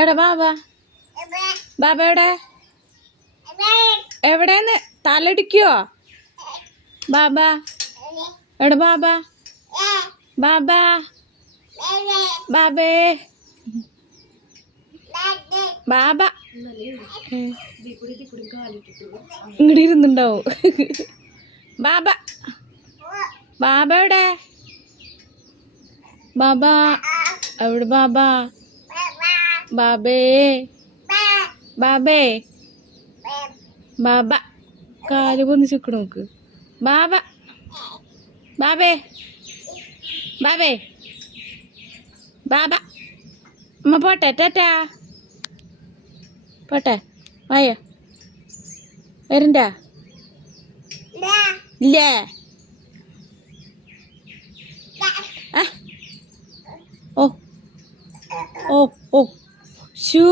എടാ ബാബ ബാബ എവിടെ എവിടെന്ന് തലടിക്കോ ബാബ എടാ ബാബ ബാബ ബാബേ ബാബ ഇങ്ങോട്ട് ഇരുന്നുണ്ടാവും ബാബ ബാബ എവിടെ ബാബ എവിടെ ബാബ ബാബേ ബാബേ ബാബ കാല് പൊന്നിച്ചിക്കണ നോക്ക് ബാബ ബാബേ ബാബേ ബാബ അമ്മ പോട്ടെ ടാറ്റാ പോട്ടെ വായ വരണ്ട ഇല്ലേ ഓ ഓ ഓ ഷൂ